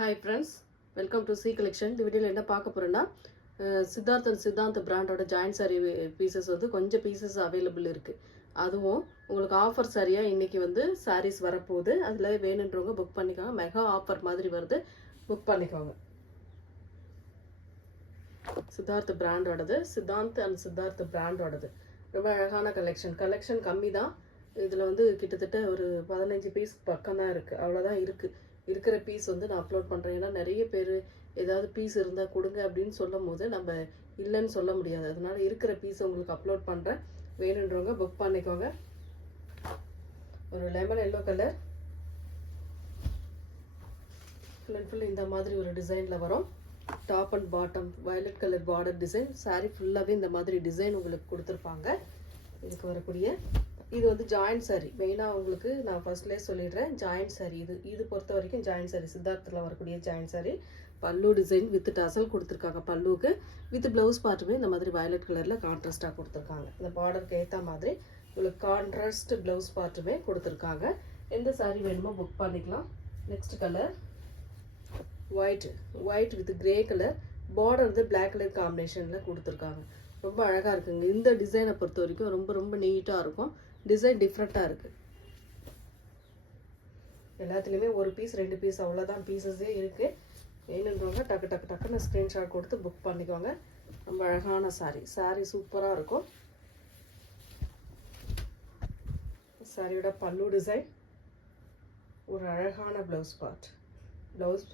Hi friends, welcome to C Collection. இந்த வீடியோல என்ன பார்க்க போறேன்னா சித்தாந்த் பிராண்டோட ஜாயின்ட் சாரி பீசஸ் வந்து கொஞ்சம் பீசஸ் அவைலபிள் இருக்கு. அதுவும் உங்களுக்கு ஆஃபர் சாரியா இன்னைக்கு வந்து சாரீஸ் வரப்போகுது. அதுல வேணுன்றவங்க புக் பண்ணிக்கோங்க. மெகா ஆஃபர் மாதிரி வருது, புக் பண்ணிக்கோங்க. சித்தாந்த் பிராண்டோடது ரொம்ப அழகான கலெக்ஷன் கம்மி தான். இதில் வந்து கிட்டத்தட்ட ஒரு 15 பீஸ் பக்கம் தான் இருக்குது, அவ்வளோதான் இருக்கிற பீஸ் வந்து நான் அப்லோட் பண்ணுறேன். ஏன்னா நிறைய பேர் ஏதாவது பீஸ் இருந்தால் கொடுங்க அப்படின்னு சொல்லும் போது நம்ம இல்லைன்னு சொல்ல முடியாது. அதனால இருக்கிற பீஸ் உங்களுக்கு அப்லோட் பண்ணுறேன். வேணுன்றவங்க புக் பண்ணிக்கோங்க. ஒரு lemon yellow colour full and full இந்த மாதிரி ஒரு டிசைனில் வரும். Top and bottom violet colour border design. Sari ஃபுல்லாகவே இந்த மாதிரி டிசைன் உங்களுக்கு கொடுத்துருப்பாங்க. இதுக்கு வரக்கூடிய இது வந்து ஜாயின்ட் சாரி. மெயினாக உங்களுக்கு நான் ஃபர்ஸ்ட்லேயே சொல்லிடுறேன், ஜாயின்ட் சாரி. இது பொறுத்த வரைக்கும் ஜாயின்ட் சாரி, சித்தார்த்தில் வரக்கூடிய ஜாயின்ட் சாரி. பல்லு டிசைன் வித் டசல் கொடுத்துருக்காங்க. பல்லுக்கு வித் ப்ளவுஸ் பார்ட்டுமே இந்த மாதிரி வயலட் கலரில் கான்ட்ராஸ்டாக கொடுத்துருக்காங்க. இந்த பார்டருக்கு ஏற்ற மாதிரி உங்களுக்கு கான்ட்ராஸ்ட் ப்ளவுஸ் பார்ட்டுமே கொடுத்துருக்காங்க. எந்த சாரி வேணுமோ புக் பண்ணிக்கலாம். Next colour white with grey colour. Border வந்து பிளாக் கலர் காம்பினேஷனில் கொடுத்துருக்காங்க. ரொம்ப அழகாக இருக்குங்க. இந்த டிசைனை பொறுத்த வரைக்கும் ரொம்ப நீட்டாக இருக்கும். டிசைன் டிஃப்ரெண்ட்டாக இருக்குது. எல்லாத்துலேயுமே ஒரு பீஸ் 2 பீஸ் அவ்வளோதான் பீசஸே இருக்குது. வேணுன்றவங்க டக்குன்னு ஸ்க்ரீன்ஷாட் கொடுத்து புக் பண்ணிக்கோங்க. ரொம்ப அழகான சாரீ சூப்பராக இருக்கும். சாரியோட பல்லு டிசைன், ஒரு அழகான ப்ளவுஸ்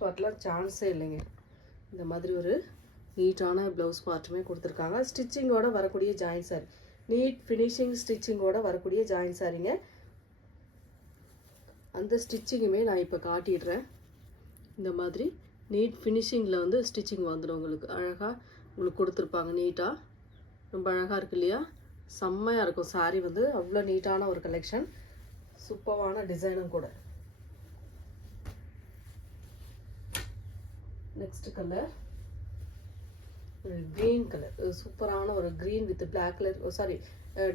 பார்ட்லாம் சான்ஸே இல்லைங்க. இந்த மாதிரி ஒரு நீட்டான ப்ளவுஸ் பார்ட்டுமே கொடுத்துருக்காங்க. ஸ்டிச்சிங்கோட வரக்கூடிய ஜாயின்ட் சாரி, நீட் ஃபினிஷிங் ஸ்டிச்சிங்கோட வரக்கூடிய ஜாயின்ட் சாரிங்க. அந்த ஸ்டிச்சிங்குமே நான் இப்போ காட்டிடுறேன். இந்த மாதிரி நீட் ஃபினிஷிங்கில் வந்து ஸ்டிச்சிங் வந்துடும். உங்களுக்கு கொடுத்துருப்பாங்க நீட்டாக. ரொம்ப அழகாக இருக்கு இல்லையா? செம்மையாக இருக்கும். சாரி வந்து அவ்வளோ நீட்டான ஒரு கலெக்ஷன், சூப்பரான டிசைனும் கூட. Next colour green colour. சூப்பரான ஒரு green with black colour,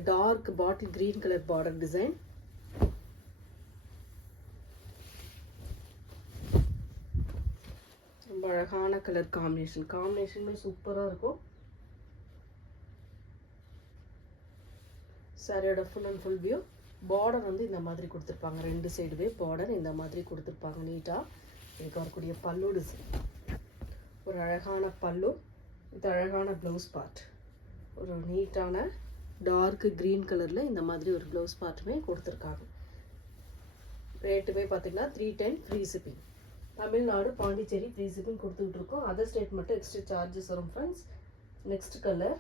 dark bottle green colour border design. ரொம்ப அழகான கலர் காம்பினேஷனுமே சூப்பராக இருக்கும். சாரியோட full and full view. Border வந்து இந்த மாதிரி கொடுத்துருப்பாங்க. 2 சைடுவே பார்டர் இந்த மாதிரி கொடுத்துருப்பாங்க நீட்டாக. இதுக்கு வரக்கூடிய பல்லு டிசைன், ஒரு அழகான பல்லு, இது அழகான ப்ளவுஸ் பார்ட். ஒரு நீட்டான டார்க் க்ரீன் கலரில் இந்த மாதிரி ஒரு ப்ளவுஸ் பார்ட்டுமே கொடுத்துருக்காங்க. ரேட்டுமே பார்த்தீங்கன்னா 310 free shipping. Tamil Nadu Pondicherry free shipping கொடுத்துக்கிட்டு இருக்கோம். அதர் ஸ்டேட் மட்டும் எக்ஸ்ட்ரா சார்ஜஸ் வரும் ஃப்ரெண்ட்ஸ். நெக்ஸ்ட் கலர்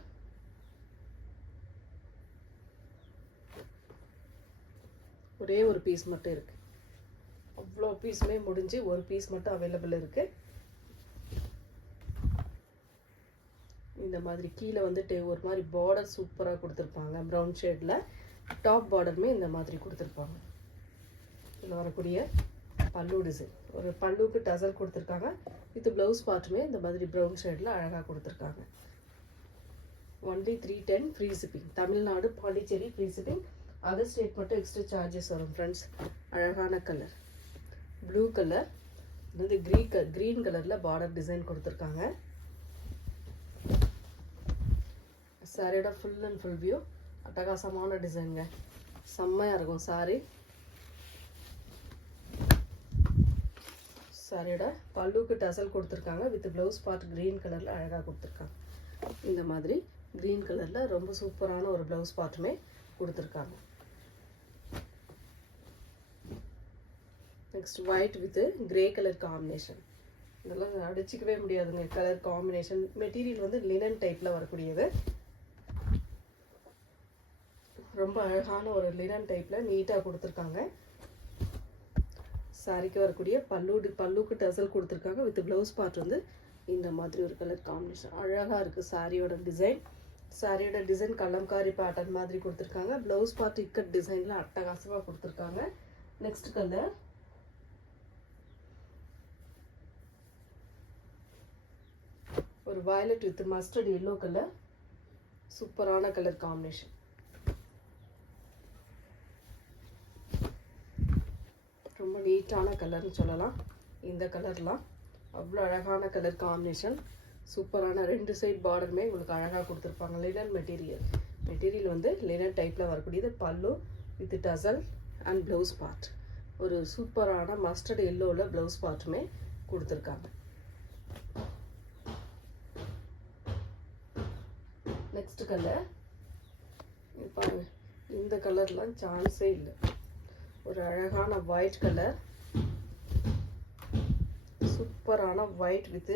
ஒரே ஒரு பீஸ் மட்டும் இருக்குது. அவ்வளோ பீஸுமே முடிஞ்சு ஒரு பீஸ் மட்டும் அவைலபிள் இருக்குது. இந்த மாதிரி கீழே வந்துட்டு ஒரு மாதிரி பார்டர் சூப்பராக கொடுத்துருப்பாங்க. ப்ரௌன் ஷேடில் டாப் பார்டருமே இந்த மாதிரி கொடுத்துருப்பாங்க. இதில் வரக்கூடிய பல்லு டிசைன், ஒரு பல்லுக்கு டசல் கொடுத்துருக்காங்க. வித் ப்ளவுஸ் பார்ட்டுமே இந்த மாதிரி ப்ரௌன் ஷேடில் அழகாக கொடுத்துருக்காங்க. Only 310 free shipping. Tamil Nadu Pondicherry free shipping. Other state மட்டும் எக்ஸ்ட்ரா சார்ஜஸ் வரும் ஃப்ரெண்ட்ஸ். அழகான கலர் ப்ளூ கலர், இது வந்து க்ரீன் கலரில் பார்டர் டிசைன் கொடுத்துருக்காங்க. சாரியோட ஃபுல் அண்ட் ஃபுல் வியூ. அட்டகாசமான டிசைனுங்க, செம்மையாக இருக்கும் சாரி. சாரியோட பல்லுக்கு டசல் கொடுத்துருக்காங்க. வித் ப்ளவுஸ் பார்ட் க்ரீன் கலரில் அழகாக கொடுத்துருக்காங்க. இந்த மாதிரி க்ரீன் கலரில் ரொம்ப சூப்பரான ஒரு ப்ளவுஸ் பார்ட்டுமே கொடுத்துருக்காங்க. Next white with grey colour combination. இதெல்லாம் அடிச்சிக்கவே முடியாதுங்க கலர் காம்பினேஷன். மெட்டீரியல் வந்து லினன் டைப்பில் வரக்கூடியது. ரொம்ப அழகான ஒரு லினன் டைப்பில் நீட்டாக கொடுத்துருக்காங்க. சாரிக்கு வரக்கூடிய பல்லுக்கு டசல் கொடுத்துருக்காங்க. வித் ப்ளவுஸ் பார்ட் வந்து இந்த மாதிரி ஒரு கலர் காம்பினேஷன் அழகாக இருக்குது. சாரியோட டிசைன் கலம்காரி பேட்டர்ன் மாதிரி கொடுத்துருக்காங்க. ப்ளவுஸ் பார்ட் இக்கட் டிசைனில் அட்டகாசமாக கொடுத்துருக்காங்க. நெக்ஸ்ட் கலர் ஒரு violet with mustard yellow colour. சூப்பரான கலர் காம்பினேஷன். ரொம்ப நீட்டான கலர்னு சொல்லலாம். இந்த கலர்லாம் அவ்வளோ அழகான கலர் காம்பினேஷன். சூப்பரான 2 சைட் பார்டருமே உங்களுக்கு அழகாக கொடுத்துருப்பாங்க. லினன் மெட்டீரியல் வந்து லினன் டைப்பில் வரக்கூடியது. பல்லு வித் டசல் அண்ட் ப்ளவுஸ் பார்ட். ஒரு சூப்பரான மஸ்டர்ட் எல்லோவில் ப்ளவுஸ் பார்ட்டுமே கொடுத்துருக்காங்க. நெக்ஸ்ட் கலர் பாருங்க. இந்த கலர்லாம் சான்ஸே இல்லை. ஒரு அழகான ஒயிட் கலர், சூப்பரான ஒயிட் வித்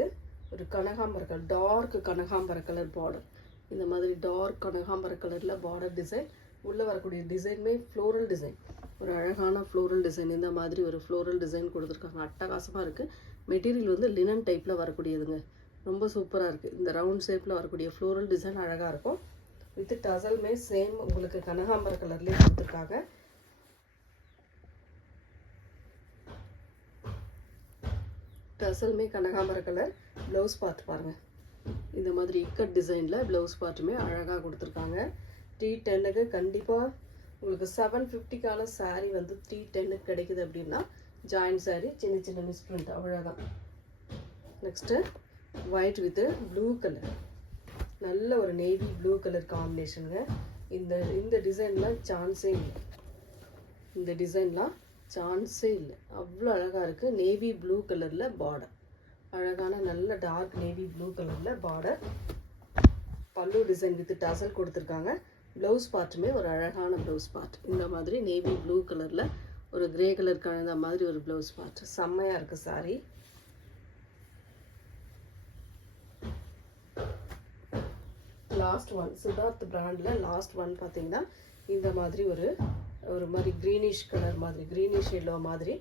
ஒரு கனகாம்பர கலர், டார்க் கனகாம்பர கலர் பார்டர். இந்த மாதிரி டார்க் கனகாம்பர கலரில் பார்டர் டிசைன். உள்ளே வரக்கூடிய டிசைனுமே ஃப்ளோரல் டிசைன். ஒரு அழகான ஃப்ளோரல் டிசைன். இந்த மாதிரி ஒரு ஃப்ளோரல் டிசைன் கொடுத்துருக்காங்க. அட்டகாசமாக இருக்குது. மெட்டீரியல் வந்து லினன் டைப்பில் வரக்கூடியதுங்க. ரொம்ப சூப்பராக இருக்குது. இந்த ரவுண்ட் ஷேப்பில் வரக்கூடிய ஃப்ளோரல் டிசைன் அழகாக இருக்கும். வித் டசல்மே சேம் உங்களுக்கு கனகாம்பர கலர்லேயே கொடுத்துருக்காங்க. டசல்மே கனகாம்பர கலர். ப்ளவுஸ் பார்ட் பாருங்கள். இந்த மாதிரி இக்கட் டிசைனில் ப்ளவுஸ் பார்ட்டுமே அழகாக கொடுத்துருக்காங்க. 310க்கு கண்டிப்பாக உங்களுக்கு 750க்கான சாரீ வந்து 310க்கு கிடைக்குது அப்படின்னா ஜாயின் சாரீ, சின்ன சின்ன மிஸ்பிரிண்ட், அவ்வளோதான். Next white with blue colour. நல்ல ஒரு நேவி ப்ளூ கலர் காம்பினேஷனுங்க. இந்த டிசைன்லாம் சான்ஸே இல்லை. இந்த டிசைன்லாம் சான்ஸே இல்லை. அவ்வளோ அழகாக இருக்குது. நேவி ப்ளூ கலரில் பார்டர். அழகான நல்ல டார்க் நேவி ப்ளூ கலரில் பார்டர். பல்லு டிசைன் வித் டசல் கொடுத்துருக்காங்க. ப்ளவுஸ் பார்ட்டுமே ஒரு அழகான ப்ளவுஸ் பார்ட். இந்த மாதிரி நேவி ப்ளூ கலரில் ஒரு கிரே கலர் கலந்த மாதிரி ஒரு ப்ளவுஸ் பார்ட். செம்மையாக இருக்குது சாரி. லாஸ்ட் ஒன் சித்தார்த் பிராண்டில் லாஸ்ட் ஒன் பார்த்தீங்கன்னா இந்த மாதிரி ஒரு மாதிரி க்ரீனிஷ் கலர் மாதிரி, க்ரீனிஷ் எல்லோ மாதிரி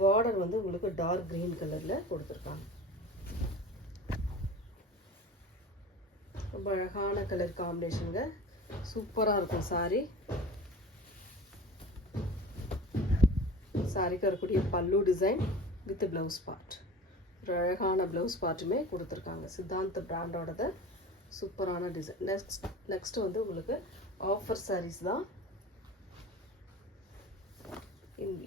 பார்டர் வந்து உங்களுக்கு டார்க் க்ரீன் கலரில் கொடுத்துருக்காங்க. ரொம்ப அழகான கலர் காம்பினேஷனுங்க. சூப்பராக இருக்கும் சாரி. சாரிக்கு வரக்கூடிய பல்லு டிசைன் வித் ப்ளவுஸ் பார்ட். ஒரு அழகான ப்ளவுஸ் பார்ட்டுமே கொடுத்துருக்காங்க. சித்தாந்த் பிராண்டோடது சூப்பரான டிசைன். நெக்ஸ்ட் வந்து உங்களுக்கு ஆஃபர் சாரீஸ் தான்.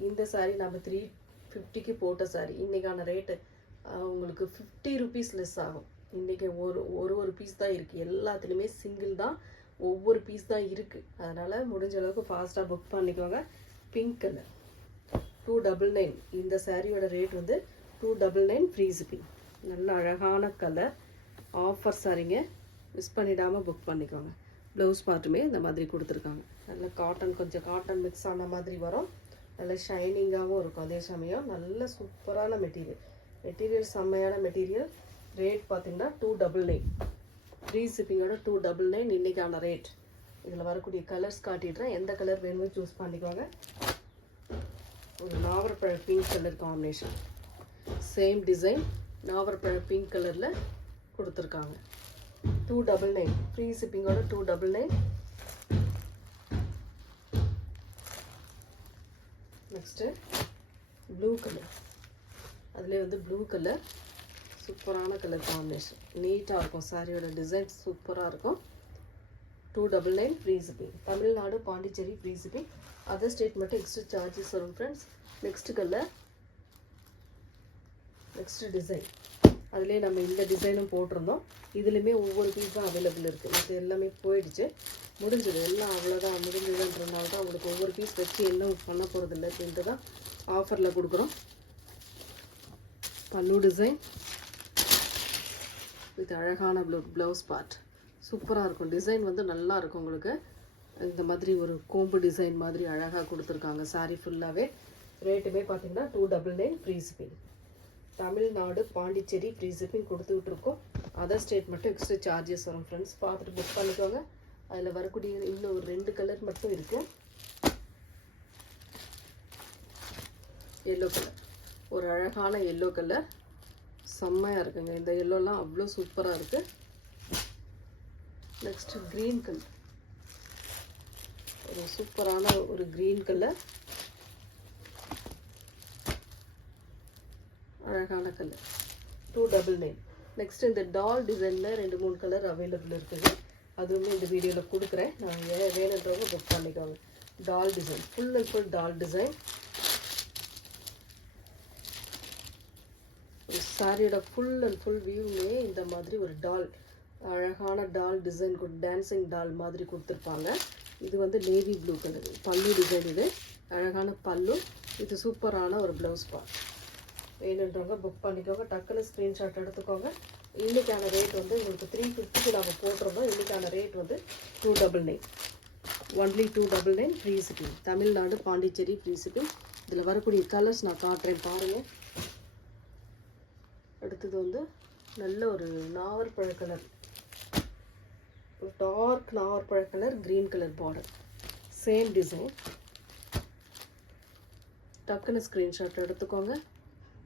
இந்த சாரீ நம்ம 350க்கு போட்ட சாரீ. இன்றைக்கான ரேட்டு உங்களுக்கு 50 ருபீஸ் லெஸ் ஆகும். இன்றைக்கி ஒரு பீஸ் தான் இருக்குது. எல்லாத்துலேயுமே சிங்கிள் தான், ஒவ்வொரு பீஸ் தான் இருக்குது. அதனால் முடிஞ்ச அளவுக்கு ஃபாஸ்ட்டாக புக் பண்ணிக்கோங்க. Pink colour 299. இந்த சாரியோட ரேட் வந்து 299 ஃப்ரீ ஷிப்பிங். நல்ல அழகான கலர் ஆஃபர் சாரிங்க. மிஸ் பண்ணிடாமல் புக் பண்ணிக்கோங்க. ப்ளவுஸ் பார்ட்டுமே இந்த மாதிரி கொடுத்துருக்காங்க. நல்ல காட்டன், கொஞ்சம் காட்டன் மிக்ஸ் ஆன மாதிரி வரும். நல்ல ஷைனிங்காகவும் இருக்கும். அதே சமயம் நல்ல சூப்பரான மெட்டீரியல் செம்மையான மெட்டீரியல். ரேட் பார்த்தீங்கன்னா 299 ஃப்ரீ ஷிப்பிங்கோட 299 இன்றைக்கான ரேட். இதில் வரக்கூடிய கலர்ஸ் காட்டிடுறேன். எந்த கலர் வேணுமோ சூஸ் பண்ணிக்கோங்க. ஒரு நாவற்பழ pink colour combination. Same design நாவற்பழ பிங்க் கலரில் கொடுத்துருக்காங்க. 299 ஃப்ரீ ஷிப்பிங்கோட 299. Next blue colour. அதிலே வந்து ப்ளூ கலர் சூப்பரான கலர் காம்பினேஷன். நீட்டாக இருக்கும். சாரியோட டிசைன் சூப்பராக இருக்கும். 299 free shipping. Tamil Nadu, Pondicherry free shipping. Other state மட்டும் எக்ஸ்ட்ரா சார்ஜஸ் வரும் friends. Next colour, next design. அதிலே நம்ம இந்த டிசைனும் போட்டிருந்தோம். இதுலேயுமே ஒவ்வொரு பீஸ் தான் அவைலபிள் இருக்குது. இது எல்லாமே போயிடுச்சு, முடிஞ்சது எல்லாம். அவ்வளோதான், முடிஞ்சதுன்றதுனால தான் உங்களுக்கு ஒவ்வொரு பீஸ் வச்சு என்ன பண்ண போகிறது இல்லை அப்படின்ட்டு தான் ஆஃபரில் கொடுக்குறோம். பல்லு டிசைன் வித் அழகான ப்ளவுஸ் பார்ட். சூப்பராக இருக்கும். டிசைன் வந்து நல்லா இருக்கும். உங்களுக்கு இந்த மாதிரி ஒரு கோம்பு டிசைன் மாதிரி அழகாக கொடுத்துருக்காங்க. சாரி ஃபுல்லாகவே. ரேட்டுமே பார்த்தீங்கன்னா 299 free shipping. Tamil Nadu, Pondicherry free shipping கொடுத்துக்கிட்டு இருக்கோம். அதர் ஸ்டேட் மட்டும் எக்ஸ்ட்ரா சார்ஜஸ் வரும் ஃப்ரெண்ட்ஸ். பார்த்துட்டு புக் பண்ணிக்கோங்க. அதில் வரக்கூடிய இன்னும் ஒரு 2 கலர் மட்டும் இருக்குது. எல்லோ கலர், ஒரு அழகான எல்லோ கலர். செம்மையாக இருக்குங்க. இந்த எல்லோலாம் அவ்வளோ சூப்பராக இருக்குது. Next green colour. ஒரு சூப்பரான ஒரு க்ரீன் கலர். அழகான கலர். 299. நெக்ஸ்ட் இந்த டால் டிசைனில் 2-3 கலர் அவைலபிள் இருக்குது. அதுவுமே இந்த வீடியோவில் கொடுக்குறேன். நான் வேணுன்றவங்க புக் பண்ணிக்கோங்க. Doll design, full and full doll design. சாரியோட ஃபுல் அண்ட் ஃபுல் வியூமே இந்த மாதிரி ஒரு டால், அழகான டால் டிசைன், டான்சிங் டால் மாதிரி கொடுத்துருப்பாங்க. இது வந்து நேவி ப்ளூ கலர் பல்லு டிசைன். இது அழகான பல்லு. இது சூப்பரான ஒரு ப்ளவுஸ் பார்ட். வேணுன்றவங்க புக் பண்ணிக்கோங்க. டக்குன்னு ஸ்க்ரீன்ஷாட் எடுத்துக்கோங்க. இன்றைக்கான ரேட் வந்து உங்களுக்கு 350க்கு நம்ம போட்டிருந்தோம். இன்றைக்கான ரேட் வந்து 299, only 299 free shipping. Tamil Nadu Pondicherry free shipping. இதில் வரக்கூடிய கலர்ஸ் நான் காட்டுறேன் பாருங்கள். அடுத்தது வந்து நல்ல ஒரு நாவற்பழ கலர், ஒரு டார்க் நாவற்பழ colour, green colour border, same design. டக்குன்னு ஸ்க்ரீன்ஷாட் எடுத்துக்கோங்க.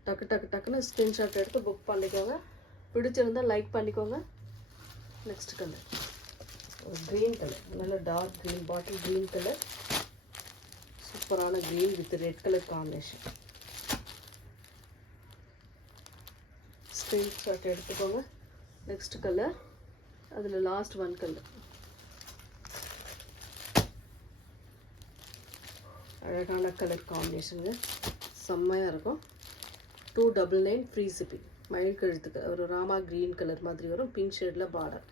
டக்குன்னு ஸ்க்ரீன்ஷாட் எடுத்து புக் பண்ணிக்கோங்க. பிடிச்சிருந்தால் லைக் பண்ணிக்கோங்க. நெக்ஸ்ட் கலர் ஒரு க்ரீன் கலர், நல்ல dark green, bottle green colour, சூப்பரான green with red colour combination. Screenshot எடுத்துக்கோங்க. நெக்ஸ்ட் கலர், அதில் லாஸ்ட் ஒன் கலர், அழகான கலர் காம்பினேஷனுங்க, செம்மையாக இருக்கும். 299 ஃப்ரீ ஷிப்பிங். மயில் கழுத்துக்கு ஒரு ராமா க்ரீன் கலர் மாதிரி வரும், பிங்க் ஷேடில் பார்டர்.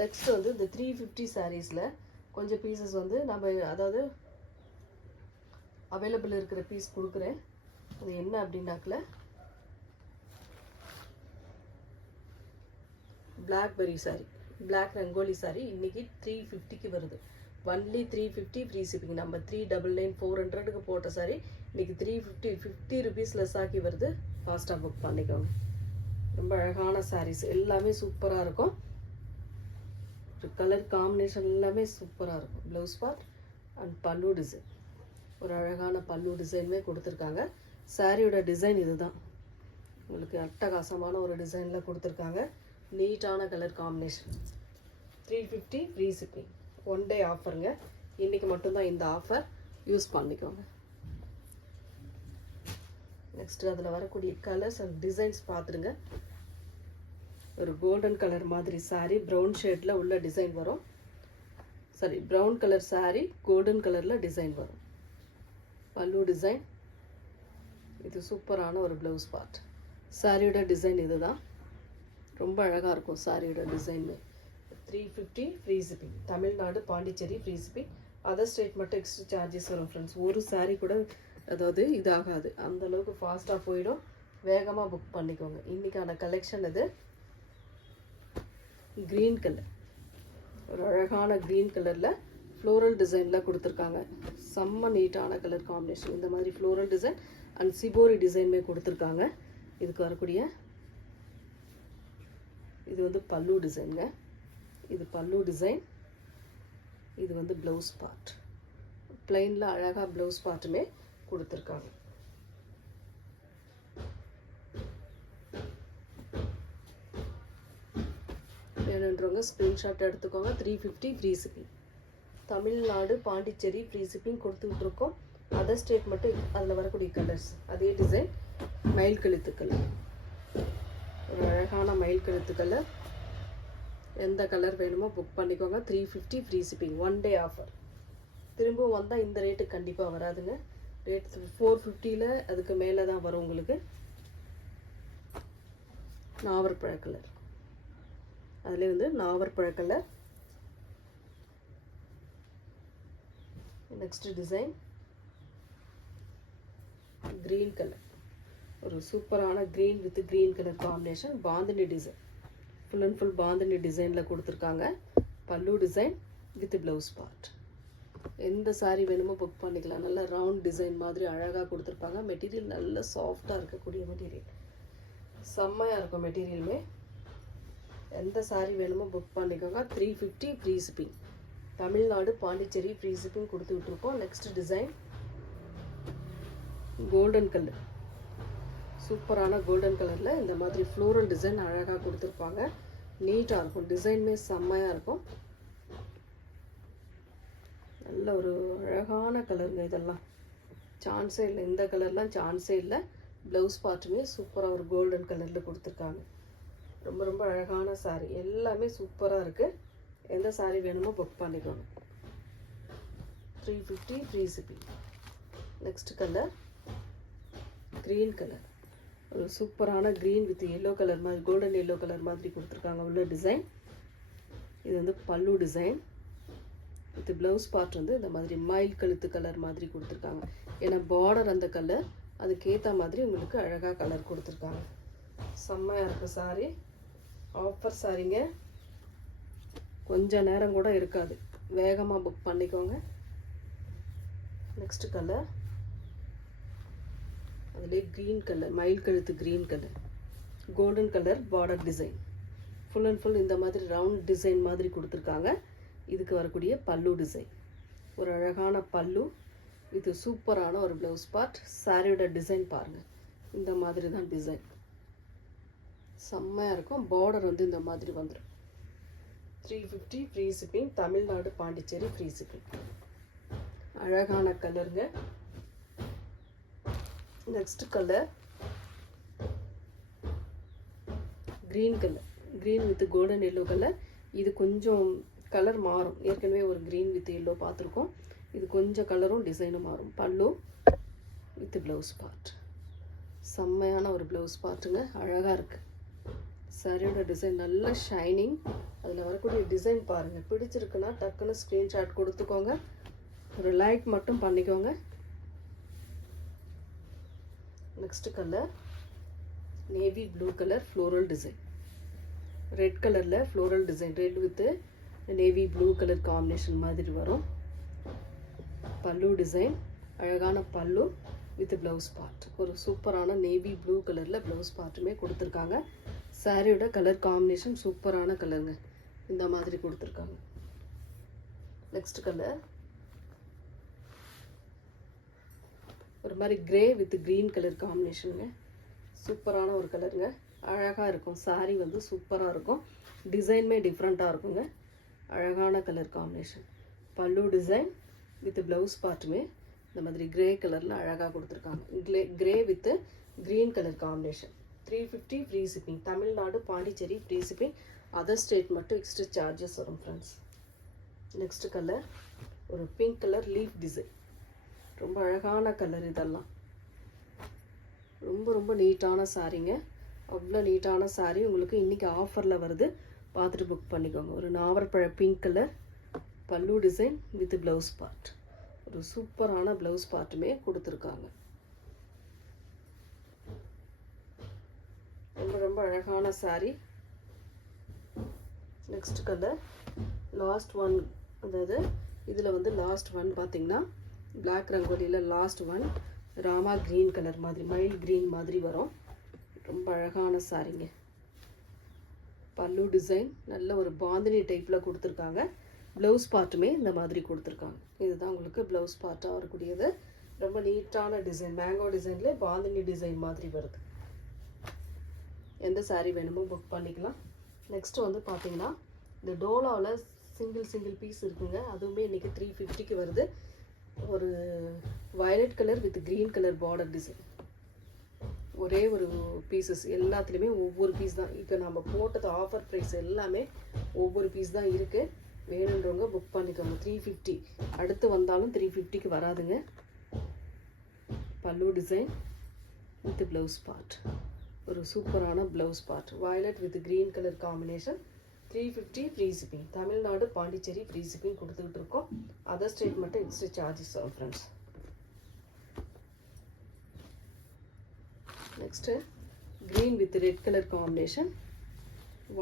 நெக்ஸ்ட் வந்து இந்த 350 சாரீஸில் கொஞ்சம் பீசஸ் வந்து நம்ம அதாவது அவைலபிள் இருக்கிற பீஸ் கொடுக்குறேன். அது என்ன அப்படின்னாக்கல பிளாக்பெரி சாரீ, பிளாக் ரங்கோலி சாரீ இன்றைக்கி 350க்கு வருது. Only 350 free shipping. நம்ம 399 400க்கு போட்ட சாரி இன்றைக்கி 350 ருபீஸ் லெஸ் ஆக்கி வருது. ஃபாஸ்ட்டாக புக் பண்ணிக்கோங்க. ரொம்ப அழகான சாரீஸ், எல்லாமே சூப்பராக இருக்கும். கலர் காம்பினேஷன் எல்லாமே சூப்பராக இருக்கும். ப்ளவுஸ் பார்ட் அண்ட் பல்லு டிசைன், ஒரு அழகான பல்லு டிசைனுமே கொடுத்துருக்காங்க. சாரியோட டிசைன் இது தான். உங்களுக்கு அட்டகாசமான ஒரு டிசைனில் கொடுத்துருக்காங்க. நீட்டான colour combination. 350 free shipping. One day ஆஃபருங்க. இன்றைக்கி மட்டும்தான் இந்த ஆஃபர், யூஸ் பண்ணிக்கோங்க. நெக்ஸ்ட் அதில் வரக்கூடிய கலர்ஸ் அண்ட் டிசைன்ஸ் பார்த்துடுங்க. ஒரு கோல்டன் கலர் மாதிரி சாரீ, ப்ரௌன் ஷேடில் உள்ள டிசைன் வரும். Sorry, brown colour sari golden கலரில் டிசைன் வரும். பல்லு டிசைன். இது சூப்பரான ஒரு ப்ளவுஸ் பார்ட். சாரியோட டிசைன் இது தான். ரொம்ப அழகாக இருக்கும் சாரியோட டிசைன்னு. 350 free shipping. Tamil Nadu Pondicherry free shipping. Other state மட்டும் எக்ஸ்ட்ரா சார்ஜஸ் வரும் ஃப்ரெண்ட்ஸ். ஒரு சாரீ கூட அதாவது இதாகாது, அந்தளவுக்கு ஃபாஸ்ட்டாக போயிடும். வேகமாக புக் பண்ணிக்கோங்க. இன்றைக்கான கலெக்ஷன் இது. க்ரீன் கலர், ஒரு அழகான க்ரீன் கலரில் ஃப்ளோரல் டிசைனில் கொடுத்துருக்காங்க. செம்ம நீட்டான கலர் காம்பினேஷன். இந்த மாதிரி ஃப்ளோரல் டிசைன் அண்ட் சிபோரி டிசைனுமே கொடுத்துருக்காங்க. இதுக்கு வரக்கூடிய இது வந்து பல்லு டிசைனுங்க. இது பல்லு டிசைன். இது வந்து ப்ளவுஸ் பார்ட். பிளைனில் அழகாக ப்ளவுஸ் பார்ட்டுமே கொடுத்துருக்காங்க. வேணுன்றவங்க ஸ்க்ரீன்ஷாட் எடுத்துக்கோங்க. 350 free shipping. Tamil Nadu Pondicherry free shipping கொடுத்துட்ருக்கோம். அதர் ஸ்டேட் மட்டும் அதில் வரக்கூடிய கலர்ஸ் அதே டிசைன். மயில் கழுத்து கலர், ஒரு அழகான மயில் கழுத்து கலர். எந்த கலர் வேணுமோ புக் பண்ணிக்கோங்க. 350 free shipping. One day offer. திரும்பவும் வந்தால் இந்த ரேட்டு கண்டிப்பாக வராதுங்க. ரேட் 450ல் அதுக்கு மேலே தான் வரும் உங்களுக்கு. நாவற்பழ கலர், அதில் வந்து நாவற்பழ colour. Next design green colour, ஒரு சூப்பரான green with green colour combination. Bandhani design, full and full bandhani டிசைனில் கொடுத்துருக்காங்க. பல்லு டிசைன் வித் ப்ளவுஸ் பார்ட். எந்த சாரீ வேணுமோ புக் பண்ணிக்கலாம். நல்ல ரவுண்ட் டிசைன் மாதிரி அழகாக கொடுத்துருப்பாங்க. மெட்டீரியல் நல்ல சாஃப்டாக இருக்கக்கூடிய மெட்டீரியல், செம்மையாக இருக்கும் மெட்டீரியலுமே. எந்த சாரீ வேணுமோ புக் பண்ணிக்கோங்க. 350 free shipping. Tamil Nadu Pondicherry free shipping கொடுத்து விட்ருக்கோம். நெக்ஸ்ட் டிசைன் கோல்டன் கலர், சூப்பரான கோல்டன் கலரில் இந்த மாதிரி ஃப்ளோரல் டிசைன் அழகாக கொடுத்துருப்பாங்க. நீட்டாக இருக்கும். டிசைனுமே செம்மையாக இருக்கும். நல்ல ஒரு அழகான கலருங்க. இதெல்லாம் சான்ஸே இல்லை. இந்த கலர்லாம் சான்ஸே இல்லை. ப்ளவுஸ் பார்ட்டுமே சூப்பராக ஒரு கோல்டன் கலரில் கொடுத்துருக்காங்க. ரொம்ப ரொம்ப அழகான சாரீ. எல்லாமே சூப்பராக இருக்குது. எந்த சாரீ வேணுமோ புக் பண்ணிக்கோங்க. 350 free shipping. Next colour green colour, ஒரு சூப்பரான க்ரீன் வித் எல்லோ கலர் மாதிரி கோல்டன் எல்லோ கலர் மாதிரி கொடுத்துருக்காங்க உள்ள டிசைன். இது வந்து பல்லு டிசைன் வித் ப்ளவுஸ் பார்ட் வந்து இந்த மாதிரி மயில் கழுத்து கலர் மாதிரி கொடுத்துருக்காங்க. ஏன்னா பார்டர் அந்த கலர் அதுக்கேற்ற மாதிரி உங்களுக்கு அழகாக கலர் கொடுத்துருக்காங்க. செம்மையாக இருக்குது சாரி. ஆஃபர் சாரிங்க, கொஞ்சம் நேரம் கூட இருக்காது, வேகமாக புக் பண்ணிக்கோங்க. நெக்ஸ்ட் கலர் அதுலேயே க்ரீன் கலர், மயில் கழுத்து green colour, golden colour border design, full and full இந்த மாதிரி ரவுண்ட் டிசைன் மாதிரி கொடுத்துருக்காங்க. இதுக்கு வரக்கூடிய பல்லு டிசைன், ஒரு அழகான பல்லு, இது சூப்பரான ஒரு ப்ளவுஸ் பார்ட். சாரியோட டிசைன் பாருங்கள், இந்த மாதிரி தான் டிசைன், செம்மையாக இருக்கும். பார்டர் வந்து இந்த மாதிரி வந்துடும். 350 free shipping, Tamil Nadu Pondicherry free shipping. அழகான கலருங்க. Next colour green colour, green with golden yellow colour. இது கொஞ்சம் கலர் மாறும், ஏற்கனவே ஒரு க்ரீன் வித் எல்லோ பார்த்துருக்கோம். இது கொஞ்சம் கலரும் டிசைனும் மாறும். பல்லு வித் ப்ளவுஸ் பார்ட், செம்மையான ஒரு ப்ளவுஸ் பார்ட்டுங்க, அழகாக இருக்குது. சாரியோட டிசைன் நல்ல ஷைனிங். அதில் வரக்கூடிய டிசைன் பாருங்கள், பிடிச்சிருக்குன்னா டக்குன்னு ஸ்க்ரீன்ஷாட் கொடுத்துக்கோங்க, ஒரு லைக் மட்டும் பண்ணிக்கோங்க. Next colour navy blue colour floral design, red கலரில் floral design, red with navy blue colour combination மாதிரி வரும். பல்லு டிசைன், அழகான பல்லு வித் ப்ளவுஸ் பார்ட், ஒரு சூப்பரான நேவி ப்ளூ கலரில் ப்ளவுஸ் பார்ட்டுமே கொடுத்துருக்காங்க. சாரியோட கலர் காம்பினேஷன் சூப்பரான கலருங்க, இந்த மாதிரி கொடுத்துருக்காங்க. நெக்ஸ்ட் கலர் ஒரு மாதிரி கிரே வித் க்ரீன் கலர் காம்பினேஷனுங்க, சூப்பரான ஒரு கலருங்க, அழகாக இருக்கும். சாரி வந்து சூப்பராக இருக்கும், டிசைனுமே டிஃப்ரெண்ட்டாக இருக்குங்க, அழகான கலர் காம்பினேஷன். பல்லு டிசைன் வித் ப்ளவுஸ் பார்ட்டுமே இந்த மாதிரி கிரே கலரில் அழகாக கொடுத்துருக்காங்க. Grey with green colour combination. 350 free shipping, Tamil Nadu Pondicherry free shipping, other state மட்டும் எக்ஸ்ட்ரா சார்ஜஸ் வரும் ஃப்ரெண்ட்ஸ். நெக்ஸ்ட் கலர் ஒரு பிங்க் கலர் லீஃப் டிசைன், ரொம்ப அழகான கலர். இதெல்லாம் ரொம்ப ரொம்ப நீட்டான சாரீங்க, அவ்வளோ நீட்டான சாரீ. உங்களுக்கு இன்றைக்கி ஆஃபரில் வருது, பார்த்துட்டு புக் பண்ணிக்கோங்க. ஒரு நாவற்பழ பிங்க் கலர், பல்லு டிசைன் வித் ப்ளவுஸ் பார்ட், ஒரு சூப்பரான ப்ளவுஸ் பார்ட்டுமே கொடுத்துருக்காங்க. ரொம்ப ரொம்ப அழகான sari. Next colour last one, அதாவது இதில் வந்து லாஸ்ட் ஒன் பார்த்திங்கன்னா பிளாக் ரங்கோலியில் last one Rama green colour மாதிரி, மைல்ட் க்ரீன் மாதிரி வரும். ரொம்ப அழகான சாரீங்க. பல்லு டிசைன் நல்ல ஒரு பாந்தினி டைப்பில் கொடுத்துருக்காங்க. ப்ளவுஸ் பார்ட்டுமே இந்த மாதிரி கொடுத்துருக்காங்க. இதுதான் உங்களுக்கு ப்ளவுஸ் பார்ட்டாக வரக்கூடியது. ரொம்ப நீட்டான டிசைன், மேங்கோ டிசைன்லேயே பாந்தினி டிசைன் மாதிரி வருது. எந்த சாரீ வேணுமோ புக் பண்ணிக்கலாம். நெக்ஸ்ட்டு வந்து பார்த்திங்கன்னா இந்த டோலாவில் சிங்கிள் பீஸ் இருக்குங்க, அதுவுமே இன்றைக்கி 350க்கு வருது. ஒரு violet colour with green colour border design, ஒரே ஒரு பீசஸ், எல்லாத்துலேயுமே ஒவ்வொரு பீஸ் தான். இப்போ நம்ம போட்டது ஆஃபர் ப்ரைஸ் எல்லாமே ஒவ்வொரு பீஸ் தான் இருக்குது. வேணுன்றவங்க புக் பண்ணிக்கோங்க. 350, அடுத்து வந்தாலும் 350க்கு வராதுங்க. பல்லு டிசைன் வித் ப்ளவுஸ் பார்ட், ஒரு சூப்பரான blouse part, violet with green colour combination. 350 free shipping, Tamil Nadu Pondicherry free shipping கொடுத்துக்கிட்டு இருக்கோம். அதர் ஸ்டேட் மட்டும் எக்ஸ்ட்ரா சார்ஜஸ் ஆகும் friends. Next green with red colour combination,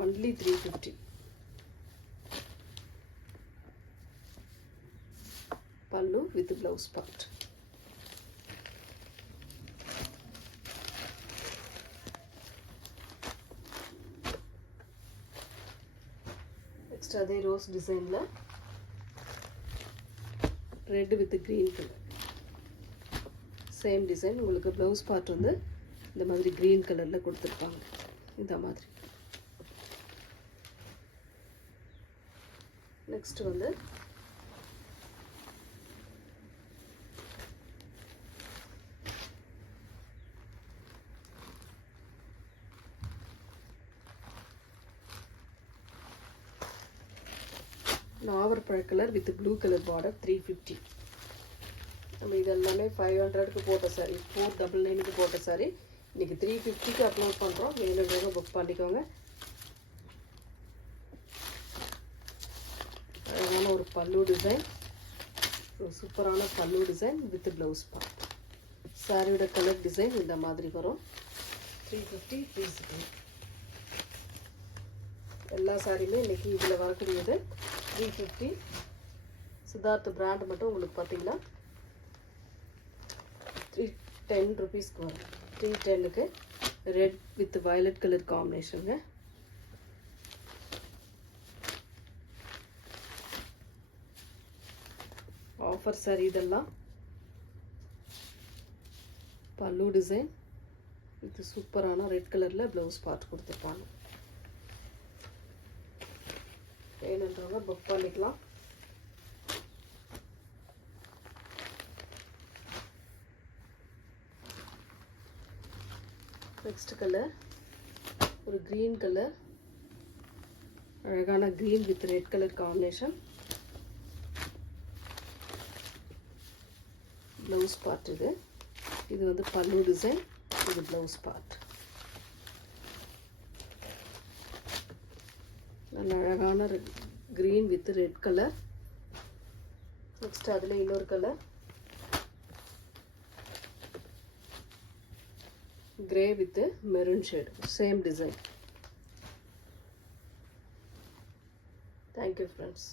only 350. பல்லு வித் ப்ளவுஸ் பார்ட். நெக்ஸ்ட் அதே rose டிசைனில் red with green colour, same design. உங்களுக்கு blouse part வந்து இந்த மாதிரி க்ரீன் கலரில் கொடுத்துருப்பாங்க, இந்த மாதிரி. நெக்ஸ்ட் வந்து நாவற்பழ colour with blue colour border, 350. நம்ம இதெல்லாமே 500க்கு போட்ட சாரி, 499க்கு போட்ட சாரி. இன்னைக்கு 350க்கு அப்லோட் பண்ணுறோம். வேணுன்றவங்க புக் பண்ணிக்கோங்க. அழகான ஒரு பல்லு டிசைன், ஒரு சூப்பரான பல்லு டிசைன் வித் ப்ளவுஸ் பார்ட். சாரியோட கலர் டிசைன் இந்த மாதிரி வரும். 350 பீஸ். எல்லா சாரியுமே இன்றைக்கி இதில் வரக்கூடியது 350. சித்தார்த் பிராண்ட் மட்டும் உங்களுக்கு பார்த்தீங்கன்னா 310 ருபீஸ்க்கு வரும். 310க்கு ரெட் வித் வயலட் கலர் காம்பினேஷனுங்க. ஆஃபர் சாரி இதெல்லாம். பல்லு டிசைன் வித் சூப்பரான ரெட் கலரில் ப்ளவுஸ் பார்ட் கொடுத்துருப்பாங்க. வேணுன்றவங்க புக் பண்ணிக்கலாம். நெக்ஸ்ட் கலர் ஒரு க்ரீன் கலர், அழகான green with red colour combination. Blouse part இது. இது வந்து பல்லு டிசைன், இது ப்ளவுஸ் பார்ட். நல்ல அழகான green with red colour. Next அதில் இன்னொரு colour grey with maroon shade, same design. Thank you friends.